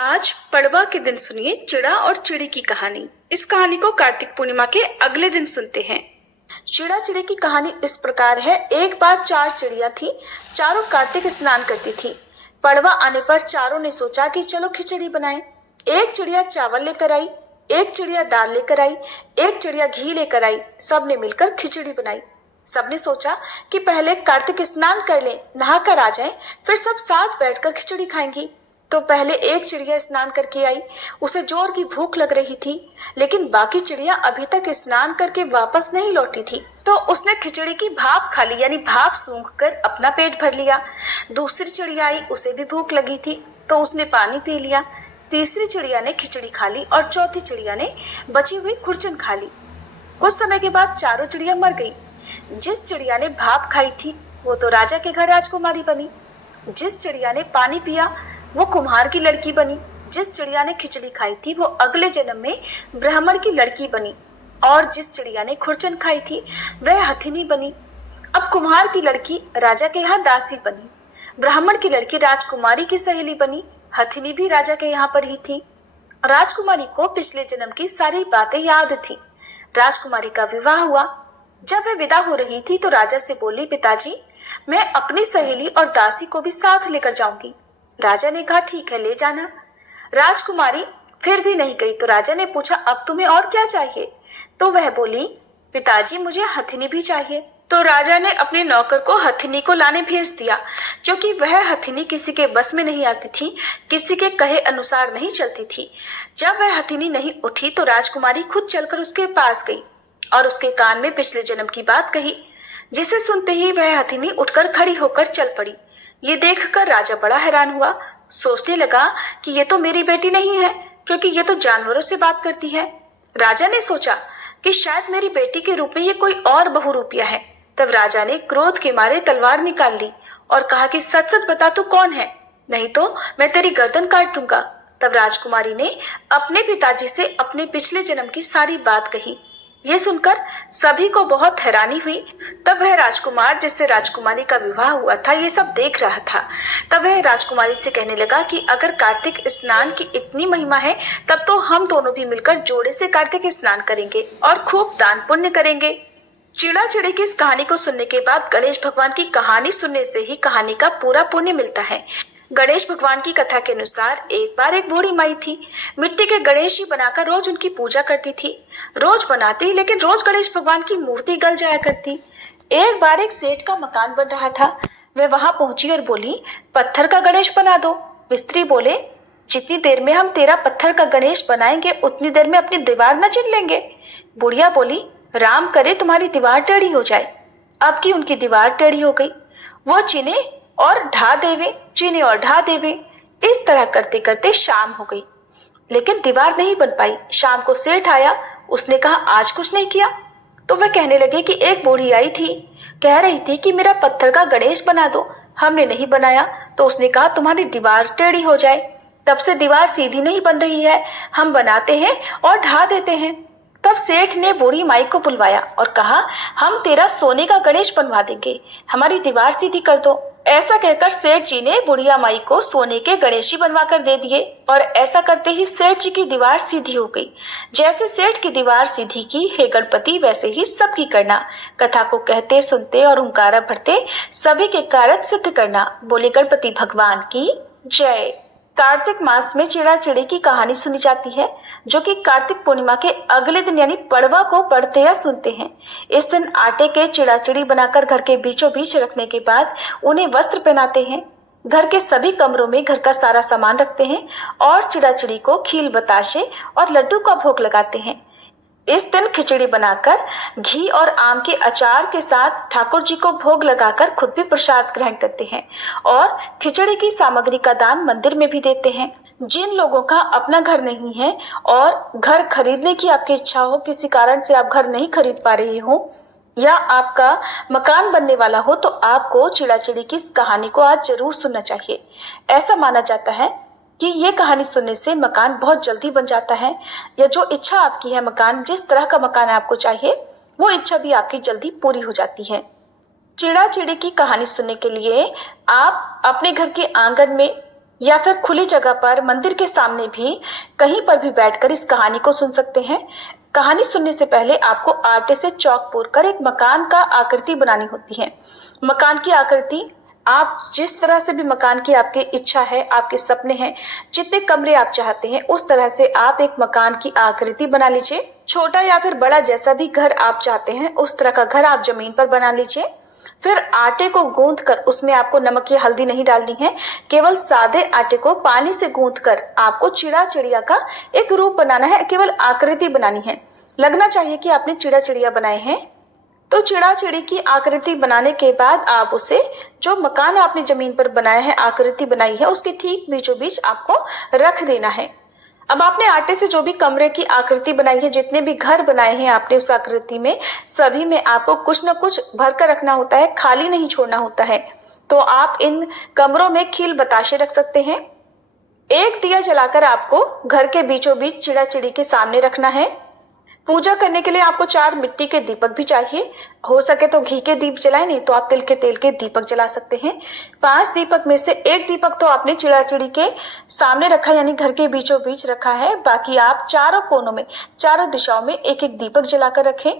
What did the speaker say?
आज पड़वा के दिन सुनिए चिड़ा और चिड़ी की कहानी। इस कहानी को कार्तिक पूर्णिमा के अगले दिन सुनते हैं। चिड़ा चिड़ी की कहानी इस प्रकार है। एक बार 4 चिड़िया थी। चारों कार्तिक स्नान करती थी। पड़वा आने पर चारों ने सोचा कि चलो खिचड़ी बनाएं। एक चिड़िया चावल लेकर आई, एक चिड़िया दाल लेकर आई, एक चिड़िया घी लेकर आई। सबने मिलकर खिचड़ी बनाई। सबने सोचा कि पहले कार्तिक स्नान कर लें, नहाकर आ जाएं, फिर सब साथ बैठकर खिचड़ी खाएंगी। तो पहले एक चिड़िया स्नान करके आई। उसे जोर की भूख लग रही थी, लेकिन बाकी चिड़िया अभी तक स्नान करके वापस नहीं लौटी थी। तो उसने खिचड़ी की भाप खा ली, यानी भाप सूंघ कर अपना पेट भर लिया। दूसरी चिड़िया आई, उसे भी भूख लगी थी, तो उसने पानी पी लिया। तीसरी चिड़िया ने खिचड़ी खा ली और चौथी चिड़िया ने बची हुई खुरचन खा ली। कुछ समय के बाद चारों चिड़िया मर गई। जिस चिड़िया ने भाप खाई थी वो तो राजा के घर राजकुमारी बनी। जिस चिड़िया ने पानी पिया वो कुम्हार की लड़की बनी। जिस चिड़िया ने खिचड़ी खाई थी वो अगले जन्म में ब्राह्मण की लड़की बनी। और जिस चिड़िया ने खुरचन खाई थी वह हथिनी बनी। अब कुम्हार की लड़की राजा के यहाँ दासी बनी, ब्राह्मण की लड़की राजकुमारी की सहेली बनी, हथिनी भी राजा के यहाँ पर ही थी। राजकुमारी को पिछले जन्म की सारी बातें याद थी। राजकुमारी का विवाह हुआ। जब वह विदा हो रही थी तो राजा से बोली, पिताजी, मैं अपनी सहेली और दासी को भी साथ लेकर जाऊंगी। राजा ने कहा, ठीक है, ले जाना। राजकुमारी फिर भी नहीं गई तो राजा ने पूछा, अब तुम्हें और क्या चाहिए? तो वह बोली, पिताजी, मुझे हथिनी भी चाहिए। तो राजा ने अपने नौकर को हथिनी को लाने भेज दिया, क्योंकि वह हथिनी किसी के बस में नहीं आती थी, किसी के कहे अनुसार नहीं चलती थी। जब वह हथिनी नहीं उठी तो राजकुमारी खुद चलकर उसके पास गई और उसके कान में पिछले जन्म की बात कही, जिसे सुनते ही वह हथिनी उठकर खड़ी होकर चल पड़ी। ये देखकर राजा बड़ा हैरान हुआ। सोचने लगा कि ये तो मेरी बेटी नहीं है, क्योंकि ये तो जानवरों से बात करती है। राजा ने सोचा कि शायद मेरी बेटी के रूप में ये कोई और बहुरूपिया है। तब राजा ने क्रोध के मारे तलवार निकाल ली और कहा कि सच सच बता तू कौन है, नहीं तो मैं तेरी गर्दन काट दूंगा। तब राजकुमारी ने अपने पिताजी से अपने पिछले जन्म की सारी बात कही। ये सुनकर सभी को बहुत हैरानी हुई। तब वह राजकुमार जिससे राजकुमारी का विवाह हुआ था ये सब देख रहा था। तब वह राजकुमारी से कहने लगा कि अगर कार्तिक स्नान की इतनी महिमा है तब तो हम दोनों भी मिलकर जोड़े से कार्तिक स्नान करेंगे और खूब दान पुण्य करेंगे। चिड़ा चिड़ी की इस कहानी को सुनने के बाद गणेश भगवान की कहानी सुनने से ही कहानी का पूरा पुण्य मिलता है। गणेश भगवान की कथा के अनुसार एक बार एक बूढ़ी माई थी। मिट्टी के गणेश जी बनाकर रोज उनकी पूजा करती थी। रोज बनाती, लेकिन रोज गणेश भगवान की मूर्ति गल जाया करती। एक बार एक सेठ का मकान बन रहा था। वह वहां पहुंची और बोली, पत्थर का गणेश बना दो। मिस्त्री बोले, जितनी देर में हम तेरा पत्थर का गणेश बनाएंगे उतनी देर में अपनी दीवार न चिन लेंगे। बुढ़िया बोली, राम करे तुम्हारी दीवार टेढ़ी हो जाए। अब की उनकी दीवार टेढ़ी हो गई। वो चिने और ढा देवे, चीने और ढा देवे। इस तरह करते करते शाम हो गई, लेकिन दीवार नहीं बन पाई। शाम को सेठ आया। उसने कहा, आज कुछ नहीं किया? तो वह कहने लगे कि एक बूढ़ी आई थी, कह रही थी कि मेरा पत्थर का गणेश बना दो। हमने नहीं बनाया तो उसने कहा तुम्हारी दीवार टेढ़ी हो जाए। तब से दीवार सीधी नहीं बन रही है। हम बनाते हैं और ढा देते हैं। तब सेठ ने बूढ़ी माई को बुलवाया और कहा, हम तेरा सोने का गणेश बनवा देंगे, हमारी दीवार सीधी कर दो। ऐसा कहकर सेठ जी ने बुढ़िया माई को सोने के गणेश ही बनवा कर दे दिए और ऐसा करते ही सेठ जी की दीवार सीधी हो गई। जैसे सेठ की दीवार सीधी की हे गणपति, वैसे ही सबकी करना। कथा को कहते सुनते और हुंकारा भरते सभी के कार्य सिद्ध करना। बोले गणपति भगवान की जय। कार्तिक मास में चिड़ा चिड़ी की कहानी सुनी जाती है, जो कि कार्तिक पूर्णिमा के अगले दिन यानी पड़वा को पढ़ते या सुनते हैं। इस दिन आटे के चिड़ा चिड़ी बनाकर घर के बीचों बीच रखने के बाद उन्हें वस्त्र पहनाते हैं। घर के सभी कमरों में घर का सारा सामान रखते हैं और चिड़ा चिड़ी को खील बताशे और लड्डू का भोग लगाते हैं। इस दिन खिचड़ी बनाकर घी और आम के अचार के साथ ठाकुर जी को भोग लगाकर खुद भी प्रसाद ग्रहण करते हैं और खिचड़ी की सामग्री का दान मंदिर में भी देते हैं। जिन लोगों का अपना घर नहीं है और घर खरीदने की आपकी इच्छा हो, किसी कारण से आप घर नहीं खरीद पा रहे हो या आपका मकान बनने वाला हो, तो आपको चिड़ा चिड़ी की इस कहानी को आज जरूर सुनना चाहिए। ऐसा माना जाता है कि ये कहानी सुनने से मकान बहुत जल्दी बन जाता है, या जो इच्छा आपकी है, मकान जिस तरह का मकान आपको चाहिए, वो इच्छा भी आपकी जल्दी पूरी हो जाती है। चिड़ा चिड़ी की कहानी सुनने के लिए आप अपने घर के आंगन में या फिर खुली जगह पर मंदिर के सामने भी कहीं पर भी बैठकर इस कहानी को सुन सकते हैं। कहानी सुनने से पहले आपको आटे से चौक पूरकर एक मकान का आकृति बनानी होती है। मकान की आकृति आप जिस तरह से भी मकान की आपकी इच्छा है, आपके सपने हैं, जितने कमरे आप चाहते हैं उस तरह से आप एक मकान की आकृति बना लीजिए। छोटा या फिर बड़ा जैसा भी घर आप चाहते हैं उस तरह का घर आप जमीन पर बना लीजिए। फिर आटे को गूंथ कर उसमें आपको नमक या हल्दी नहीं डालनी है, केवल सादे आटे को पानी से गूंथ कर आपको चिड़ा चिड़िया का एक रूप बनाना है, केवल आकृति बनानी है। लगना चाहिए कि आपने चिड़ा चिड़िया बनाए हैं। तो चिड़ा चिड़ी की आकृति बनाने के बाद आप उसे जो मकान आपने जमीन पर बनाया है, आकृति बनाई है, उसके ठीक बीचों बीच आपको रख देना है। अब आपने आटे से जो भी कमरे की आकृति बनाई है, जितने भी घर बनाए हैं आपने उस आकृति में, सभी में आपको कुछ न कुछ भर कर रखना होता है, खाली नहीं छोड़ना होता है। तो आप इन कमरों में खील बताशे रख सकते हैं। एक दिया जलाकर आपको घर के बीचों बीच चिड़ा चिड़ी के सामने रखना है। पूजा करने के लिए आपको 4 मिट्टी के दीपक भी चाहिए। हो सके तो घी के दीप जलाएं, नहीं तो आप तिल के तेल के दीपक जला सकते हैं। 5 दीपक में से एक दीपक तो आपने चिड़ा चिड़ी के सामने रखा, यानी घर के बीचों बीच रखा है। बाकी आप चारों कोनों में, चारों दिशाओं में एक एक दीपक जलाकर रखें।